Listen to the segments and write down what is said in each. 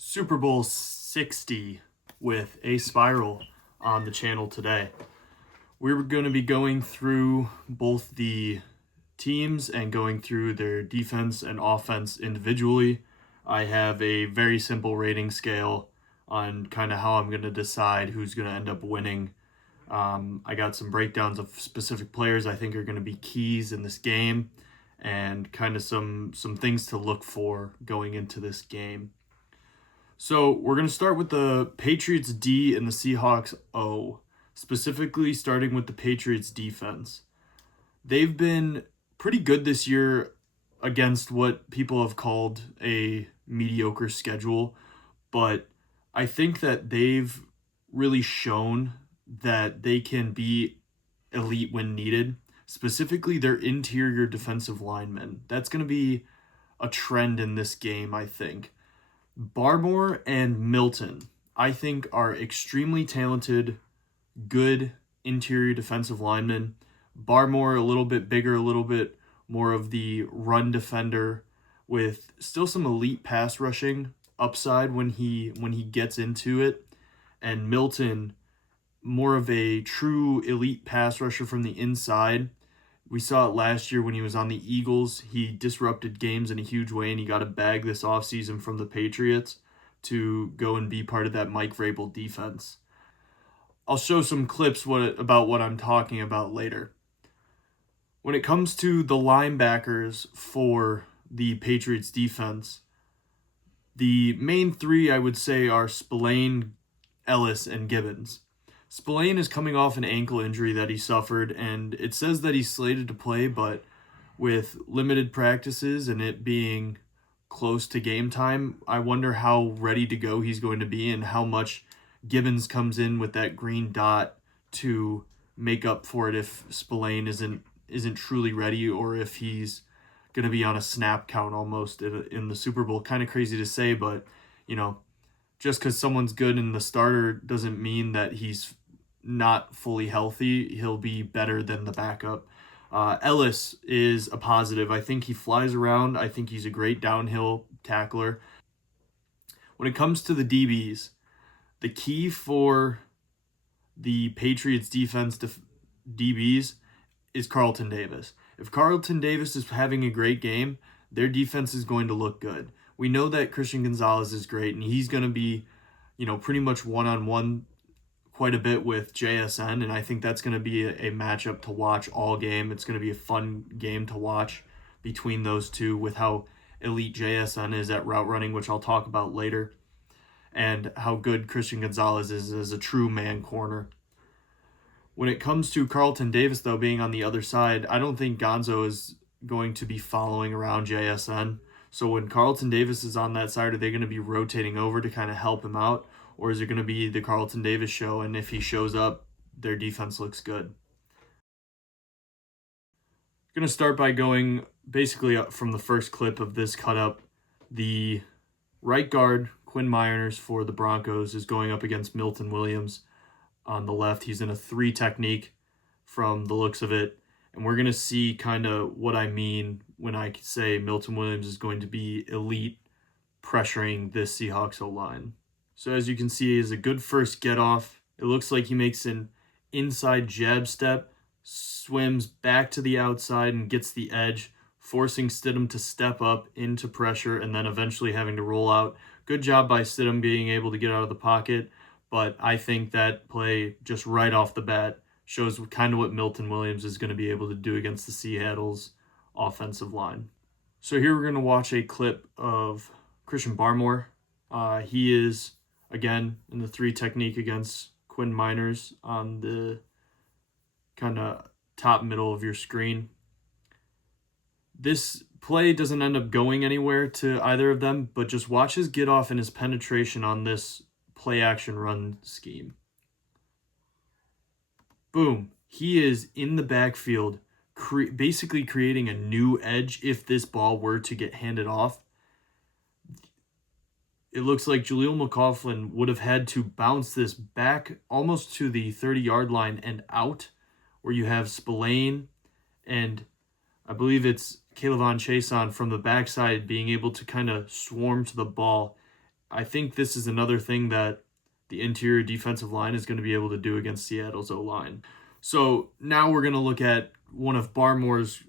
Super Bowl 60 with A Spiral on the channel today. We're going to be going through both the teams and going through their defense and offense individually. I have a very simple rating scale on kind of how I'm going to decide who's going to end up winning. I got some breakdowns of specific players I think are going to be keys in this game and kind of some things to look for going into this game. So we're going to start with the Patriots D and the Seahawks O, specifically starting with the Patriots defense. They've been pretty good this year against what people have called a mediocre schedule, but I think that they've really shown that they can be elite when needed, specifically their interior defensive linemen. That's going to be a trend in this game, I think. Barmore and Milton, I think, are extremely talented, good interior defensive linemen. Barmore a little bit bigger, a little bit more of the run defender with still some elite pass rushing upside when he gets into it. And Milton, more of a true elite pass rusher from the inside. We saw it last year when he was on the Eagles. He disrupted games in a huge way, and he got a bag this offseason from the Patriots to go and be part of that Mike Vrabel defense. I'll show some clips about what I'm talking about later. When it comes to the linebackers for the Patriots defense, the main three I would say are Spillane, Ellis, and Gibbons. Spillane is coming off an ankle injury that he suffered, and it says that he's slated to play, but with limited practices and it being close to game time, I wonder how ready to go he's going to be and how much Gibbons comes in with that green dot to make up for it if Spillane isn't truly ready, or if he's going to be on a snap count almost in the Super Bowl. Kind of crazy to say, but just because someone's good in the starter doesn't mean that he's not fully healthy. He'll be better than the backup. Ellis is a positive. I think he flies around. I think he's a great downhill tackler. When it comes to the DBs, the key for the Patriots defense DBs is Carlton Davis. If Carlton Davis is having a great game, their defense is going to look good. We know that Christian Gonzalez is great, and he's going to be, pretty much one-on-one quite a bit with JSN, and I think that's going to be a matchup to watch all game. It's going to be a fun game to watch between those two with how elite JSN is at route running, which I'll talk about later, and how good Christian Gonzalez is as a true man corner. When it comes to Carlton Davis, though, being on the other side, I don't think Gonzo is going to be following around JSN. So when Carlton Davis is on that side, are they going to be rotating over to kind of help him out? Or is it going to be the Carlton Davis show? And if he shows up, their defense looks good. I'm going to start by going basically up from the first clip of this cut up. The right guard, Quinn Meinerz for the Broncos, is going up against Milton Williams on the left. He's in a 3 technique from the looks of it. And we're going to see kind of what I mean when I say Milton Williams is going to be elite pressuring this Seahawks O-line. So as you can see, he has a good first get off. It looks like he makes an inside jab step, swims back to the outside and gets the edge, forcing Stidham to step up into pressure and then eventually having to roll out. Good job by Stidham being able to get out of the pocket, but I think that play just right off the bat shows kind of what Milton Williams is going to be able to do against the Seattle's offensive line. So here we're going to watch a clip of Christian Barmore. He is, again, in the 3 technique against Quinn Meinerz on the kind of top middle of your screen. This play doesn't end up going anywhere to either of them, but just watch his get off and his penetration on this play action run scheme. Boom. He is in the backfield, basically creating a new edge if this ball were to get handed off. It looks like Jaleel McLaughlin would have had to bounce this back almost to the 30-yard line and out, where you have Spillane and I believe it's K'Lavon Chaisson from the backside being able to kind of swarm to the ball I think this is another thing that the interior defensive line is going to be able to do against Seattle's O-line. So now we're going to look at one of Barmore's,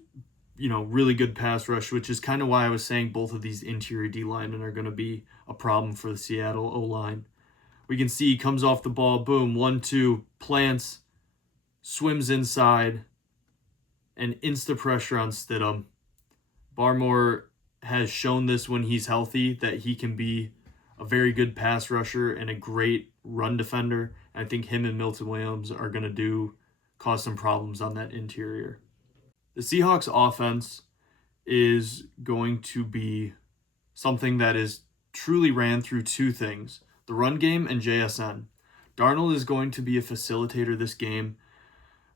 really good pass rush, which is kind of why I was saying both of these interior D linemen are going to be a problem for the Seattle O-line. We can see he comes off the ball, boom, 1-2, plants, swims inside, and insta pressure on Stidham. Barmore has shown this when he's healthy that he can be a very good pass rusher and a great run defender. I think him and Milton Williams are going to cause some problems on that interior. The Seahawks offense is going to be something that is truly ran through two things, the run game and JSN. Darnold is going to be a facilitator this game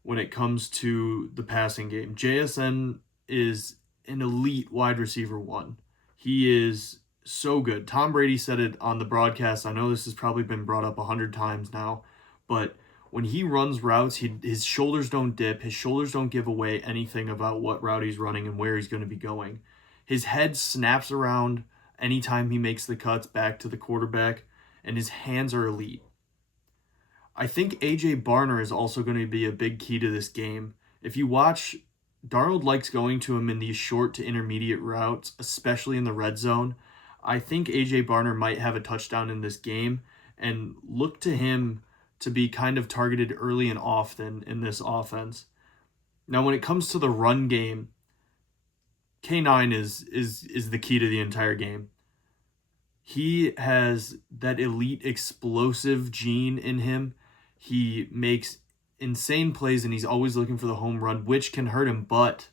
when it comes to the passing game. JSN is an elite wide receiver one. He is so good. Tom Brady said it on the broadcast. I know this has probably been brought up 100 times now, but when he runs routes, his shoulders don't dip. His shoulders don't give away anything about what route he's running and where he's going to be going. His head snaps around anytime he makes the cuts back to the quarterback, and his hands are elite. I think A.J. Barner is also going to be a big key to this game. If you watch, Darnold likes going to him in these short to intermediate routes, especially in the red zone. I think A.J. Barner might have a touchdown in this game, and look to him to be kind of targeted early and often in this offense. Now, when it comes to the run game, K9 is the key to the entire game. He has that elite explosive gene in him. He makes insane plays, and he's always looking for the home run, which can hurt him. But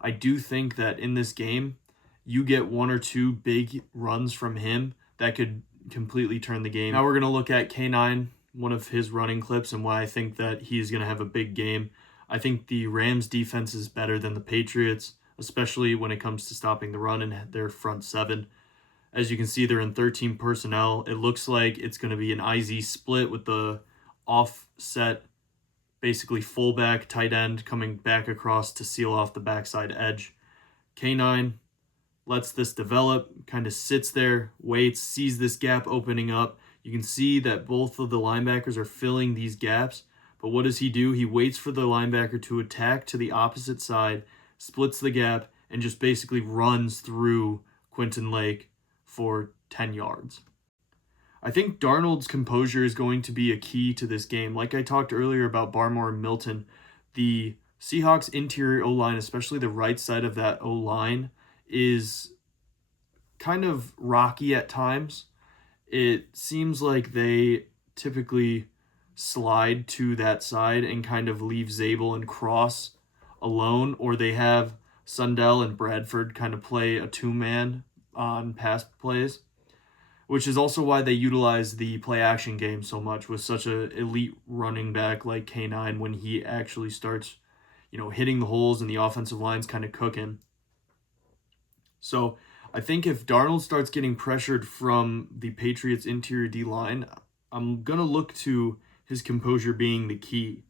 I do think that in this game, you get one or two big runs from him that could completely turn the game. Now we're going to look at K9, one of his running clips, and why I think that he's going to have a big game. I think the Rams defense is better than the Patriots, especially when it comes to stopping the run and their front seven. As you can see, they're in 13 personnel. It looks like it's going to be an IZ split with the offset, basically fullback, tight end coming back across to seal off the backside edge. K9 lets this develop, kind of sits there, waits, sees this gap opening up. You can see that both of the linebackers are filling these gaps. But what does he do? He waits for the linebacker to attack to the opposite side, splits the gap, and just basically runs through Quentin Lake for 10 yards. I think Darnold's composure is going to be a key to this game. Like I talked earlier about Barmore and Milton, the Seahawks interior O-line, especially the right side of that O-line, is kind of rocky at times. It seems like they typically slide to that side and kind of leave Zabel and Cross alone, or they have Sundell and Bradford kind of play a two-man on pass plays, which is also why they utilize the play-action game so much with such an elite running back like K9 when he actually starts, hitting the holes and the offensive line's kind of cooking. So I think if Darnold starts getting pressured from the Patriots' interior D-line, I'm going to look to his composure being the key.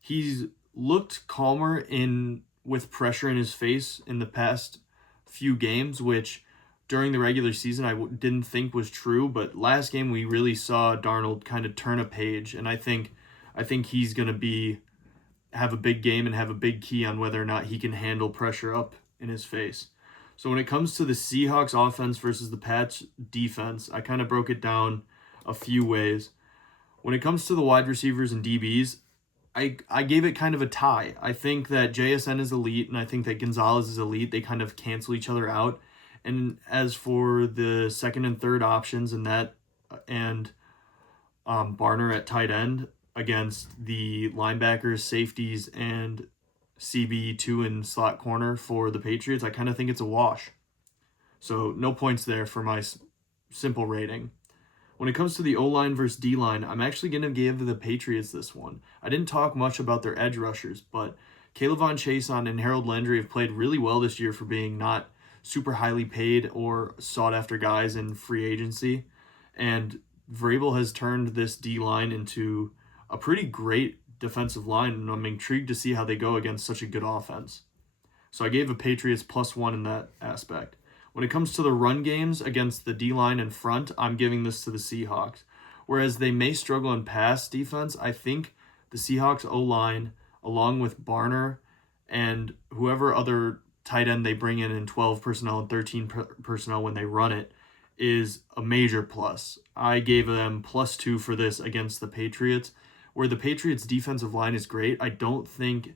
He's looked calmer with pressure in his face in the past few games, which during the regular season I didn't think was true, but last game we really saw Darnold kind of turn a page, and I think he's going to have a big game and have a big key on whether or not he can handle pressure up in his face. So when it comes to the Seahawks offense versus the Pats defense, I kind of broke it down a few ways. When it comes to the wide receivers and DBs, I gave it kind of a tie. I think that JSN is elite, and I think that Gonzalez is elite. They kind of cancel each other out. And as for the second and third options and Barner at tight end against the linebackers, safeties, and CB2 in slot corner for the Patriots, I kind of think it's a wash. So no points there for my simple rating. When it comes to the O-line versus D-line, I'm actually going to give the Patriots this one. I didn't talk much about their edge rushers, but Kayvon Chaisson and Harold Landry have played really well this year for being not super highly paid or sought-after guys in free agency. And Vrabel has turned this D-line into a pretty great defensive line, and I'm intrigued to see how they go against such a good offense. So I gave the Patriots +1 in that aspect. When it comes to the run games against the D-line and front, I'm giving this to the Seahawks. Whereas they may struggle in pass defense, I think the Seahawks O-line, along with Barner and whoever other tight end they bring in 12 personnel and 13 personnel when they run it, is a major plus. I gave them +2 for this against the Patriots. Where the Patriots' defensive line is great, I don't think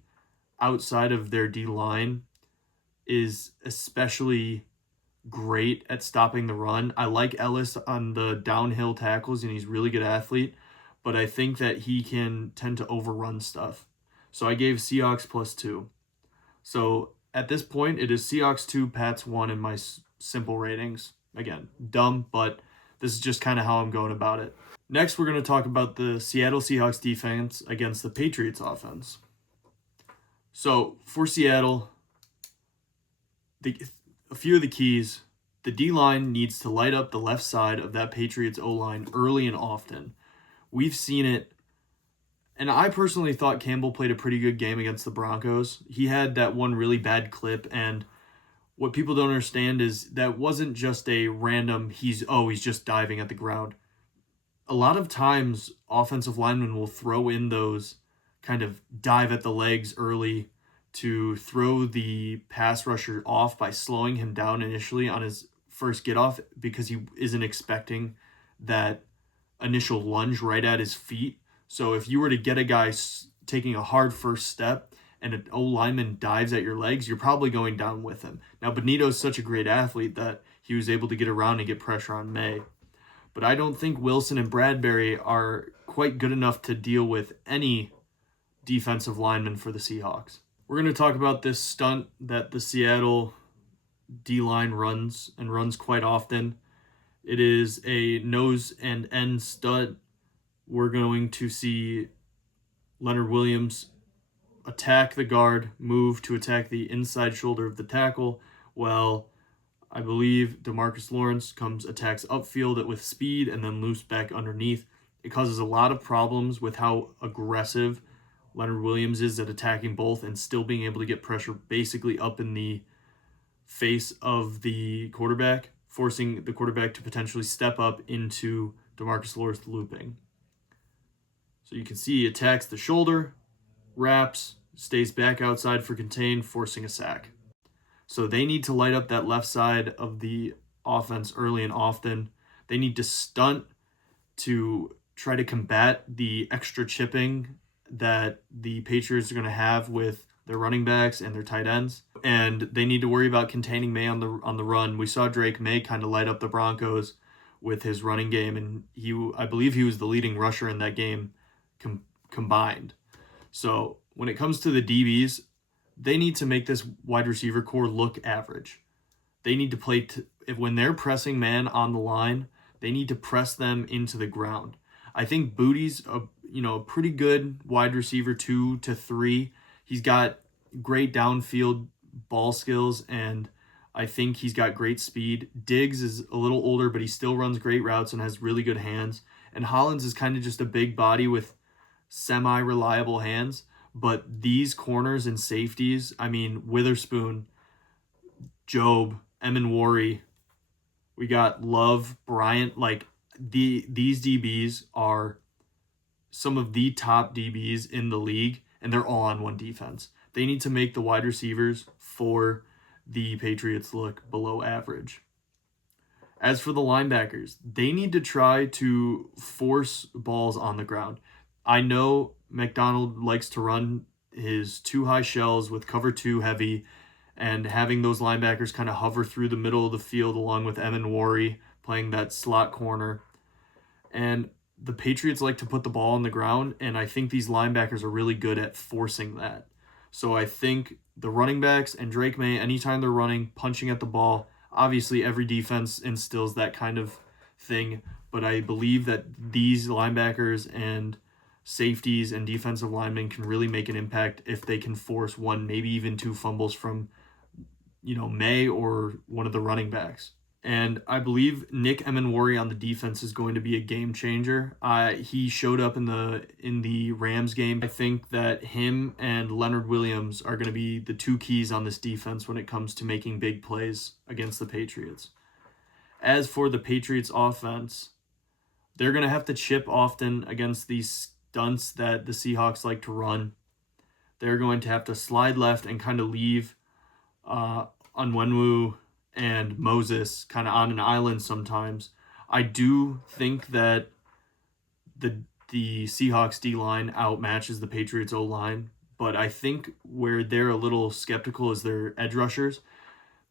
outside of their D-line is especially great at stopping the run. I like Ellis on the downhill tackles, and he's a really good athlete, but I think that he can tend to overrun stuff. So I gave Seahawks +2. So at this point, it is Seahawks 2, Pats 1 in my simple ratings. Again, dumb, but this is just kind of how I'm going about it. Next, we're going to talk about the Seattle Seahawks defense against the Patriots offense. So for Seattle, a few of the keys: the D-line needs to light up the left side of that Patriots O-line early and often. We've seen it, and I personally thought Campbell played a pretty good game against the Broncos. He had that one really bad clip, and what people don't understand is that wasn't just a random, he's just diving at the ground. A lot of times, offensive linemen will throw in those kind of dive at the legs early to throw the pass rusher off by slowing him down initially on his first get off, because he isn't expecting that initial lunge right at his feet. So if you were to get a guy taking a hard first step and an O-lineman dives at your legs, you're probably going down with him. Now, Benito's such a great athlete that he was able to get around and get pressure on May. But I don't think Wilson and Bradbury are quite good enough to deal with any defensive lineman for the Seahawks. We're going to talk about this stunt that the Seattle D-line runs quite often. It is a nose and end stunt. We're going to see Leonard Williams attack the guard, move to attack the inside shoulder of the tackle, while I believe DeMarcus Lawrence attacks upfield with speed and then loops back underneath. It causes a lot of problems with how aggressive Leonard Williams is at attacking both and still being able to get pressure basically up in the face of the quarterback, forcing the quarterback to potentially step up into DeMarcus Lawrence looping. So you can see he attacks the shoulder, wraps, stays back outside for contain, forcing a sack. So they need to light up that left side of the offense early and often. They need to stunt to try to combat the extra chipping that the Patriots are going to have with their running backs and their tight ends. And they need to worry about containing May on the run. We saw Drake May kind of light up the Broncos with his running game, and I believe he was the leading rusher in that game combined. So when it comes to the DBs, they need to make this wide receiver core look average. They need to play when they're pressing man on the line, they need to press them into the ground. I think Booty's a pretty good wide receiver 2 to 3. He's got great downfield ball skills, and I think he's got great speed. Diggs is a little older, but he still runs great routes and has really good hands. And Hollins is kind of just a big body with semi-reliable hands. But these corners and safeties, Witherspoon, Job, Eminwari, we got Love, Bryant, these DBs are some of the top DBs in the league, and they're all on one defense. They need to make the wide receivers for the Patriots look below average. As for the linebackers, they need to try to force balls on the ground. I know McDonald likes to run his 2 high shells with cover 2 heavy and having those linebackers kind of hover through the middle of the field along with Eminwari playing that slot corner. And the Patriots like to put the ball on the ground, and I think these linebackers are really good at forcing that. So I think the running backs and Drake May, anytime they're running, punching at the ball, obviously every defense instills that kind of thing, but I believe that these linebackers and safeties and defensive linemen can really make an impact if they can force 1, maybe even 2 fumbles from, May or one of the running backs. And I believe Nick Emenwari on the defense is going to be a game changer. He showed up in the Rams game. I think that him and Leonard Williams are going to be the two keys on this defense when it comes to making big plays against the Patriots. As for the Patriots offense, they're going to have to chip often against these stunts that the Seahawks like to run. They're going to have to slide left and kind of leave Onwenu and Moses kind of on an island sometimes. I do think that the Seahawks D-line outmatches the Patriots O-line, but I think where they're a little skeptical is their edge rushers.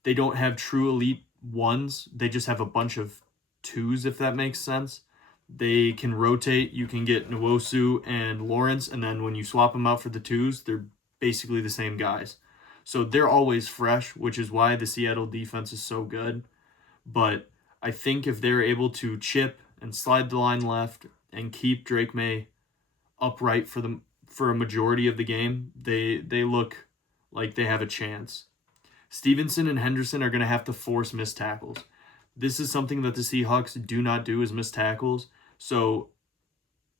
They don't have true elite ones. They just have a bunch of twos, if that makes sense. They can rotate. You can get Nwosu and Lawrence, and then when you swap them out for the twos, they're basically the same guys. So they're always fresh, which is why the Seattle defense is so good. But I think if they're able to chip and slide the line left and keep Drake May upright for a majority of the game, they look like they have a chance. Stevenson and Henderson are going to have to force missed tackles. This is something that the Seahawks do not do, is miss tackles. So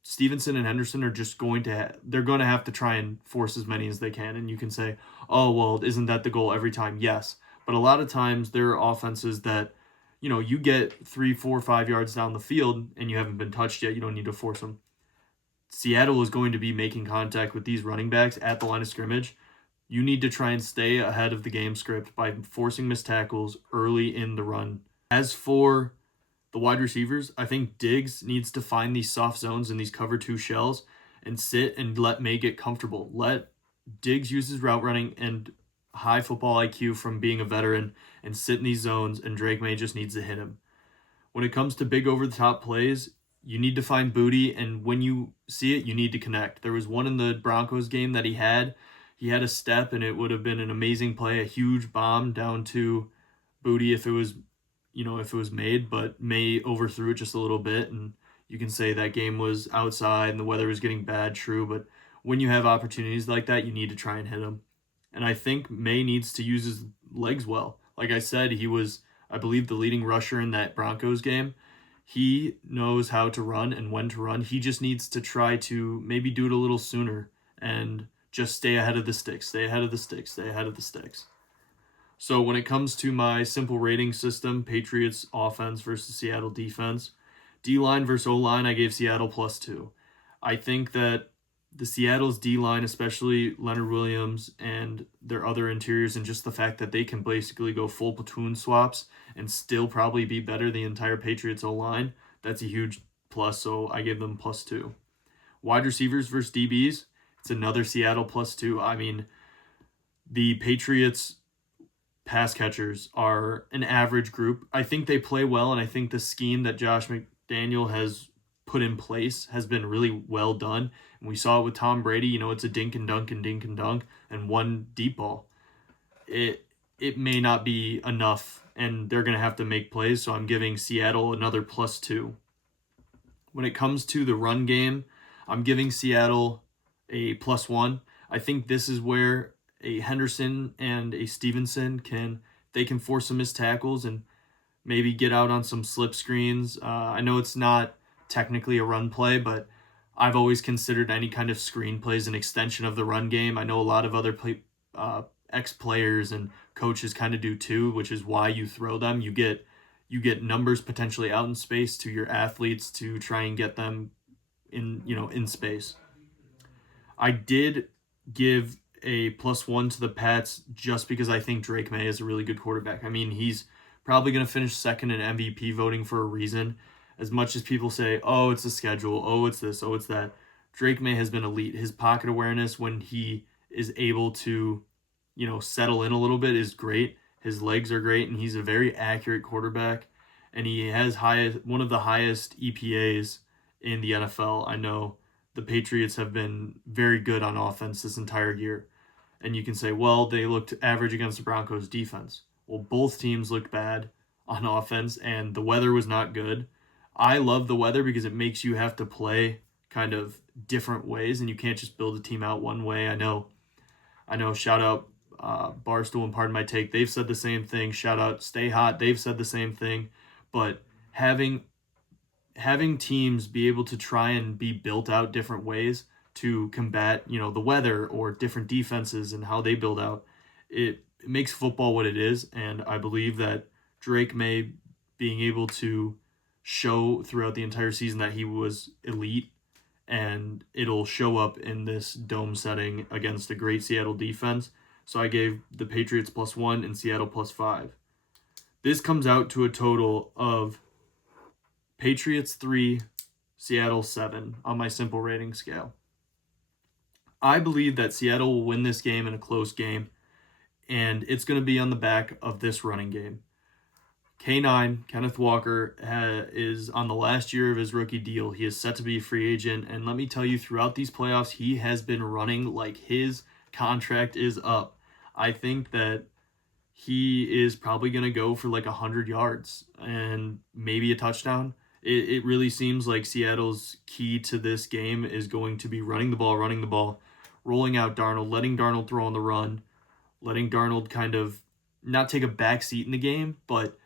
Stevenson and Henderson are just going to they're going to have to try and force as many as they can. And you can say, oh, well, isn't that the goal every time? Yes. But a lot of times there are offenses that, you get 3, 4, 5 yards down the field and you haven't been touched yet. You don't need to force them. Seattle is going to be making contact with these running backs at the line of scrimmage. You need to try and stay ahead of the game script by forcing missed tackles early in the run. As for the wide receivers, I think Diggs needs to find these soft zones in these cover 2 shells and sit and let May get comfortable. Let Diggs use his route running and high football IQ from being a veteran and sit in these zones, and Drake May just needs to hit him. When it comes to big over-the-top plays, you need to find Booty, and when you see it, you need to connect. There was one in the Broncos game that he had a step, and it would have been an amazing play, a huge bomb down to Booty if it was made, but May overthrew it just a little bit, and you can say that game was outside and the weather was getting bad, true, but when you have opportunities like that, you need to try and hit them. And I think May needs to use his legs well. Like I said, he was, I believe, the leading rusher in that Broncos game. He knows how to run and when to run. He just needs to try to maybe do it a little sooner and just stay ahead of the sticks, stay ahead of the sticks, stay ahead of the sticks. So when it comes to my simple rating system, Patriots offense versus Seattle defense, D-line versus O-line, I gave Seattle +2. I think that the Seattle's D-line, especially Leonard Williams and their other interiors, and just the fact that they can basically go full platoon swaps and still probably be better than the entire Patriots O-line, that's a huge plus, so I give them +2. Wide receivers versus DBs, it's another Seattle +2. I mean, the Patriots pass catchers are an average group. I think they play well, and I think the scheme that Josh McDaniel has put in place has been really well done. And we saw it with Tom Brady. It's a dink and dunk and dink and dunk and one deep ball. It may not be enough, and they're going to have to make plays, so I'm giving Seattle another +2. When it comes to the run game, I'm giving Seattle a +1. I think this is where a Henderson and a Stevenson can force some missed tackles and maybe get out on some slip screens. I know it's not technically a run play, but I've always considered any kind of screen plays an extension of the run game. I know a lot of other ex-players and coaches kind of do too, which is why you throw them. You get numbers potentially out in space to your athletes to try and get them in space. I did give a +1 to the Pats just because I think Drake May is a really good quarterback. I mean, he's probably going to finish second in MVP voting for a reason. As much as people say, oh, it's the schedule, oh, it's this, oh, it's that, Drake May has been elite. His pocket awareness when he is able to, settle in a little bit is great. His legs are great, and he's a very accurate quarterback. And he has one of the highest EPAs in the NFL. I know the Patriots have been very good on offense this entire year. And you can say, well, they looked average against the Broncos defense. Well, both teams looked bad on offense, and the weather was not good. I love the weather because it makes you have to play kind of different ways, and you can't just build a team out one way. I know, shout out Barstool and Pardon My Take, they've said the same thing. Shout out Stay Hot, they've said the same thing. But having teams be able to try and be built out different ways to combat, the weather or different defenses and how they build out, it makes football what it is. And I believe that Drake May being able to show throughout the entire season that he was elite, and it'll show up in this dome setting against a great Seattle defense. So I gave the Patriots +1 and Seattle +5. This comes out to a total of Patriots 3, Seattle 7 on my simple rating scale. I believe that Seattle will win this game in a close game, and it's going to be on the back of this running game. K9, Kenneth Walker, is on the last year of his rookie deal. He is set to be a free agent, and let me tell you, throughout these playoffs, he has been running like his contract is up. I think that he is probably going to go for like 100 yards and maybe a touchdown. It really seems like Seattle's key to this game is going to be running the ball, rolling out Darnold, letting Darnold throw on the run, letting Darnold kind of not take a back seat in the game, but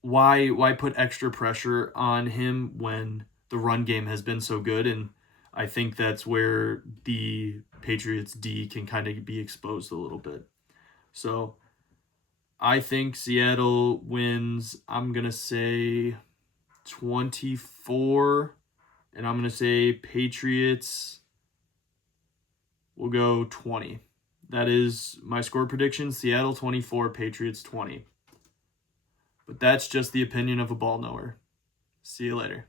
why put extra pressure on him when the run game has been so good? And I think that's where the Patriots D can kind of be exposed a little bit. So I think Seattle wins, I'm going to say 24, and I'm going to say Patriots will go 20. That is my score prediction. Seattle 24, Patriots 20. But that's just the opinion of a ball knower. See you later.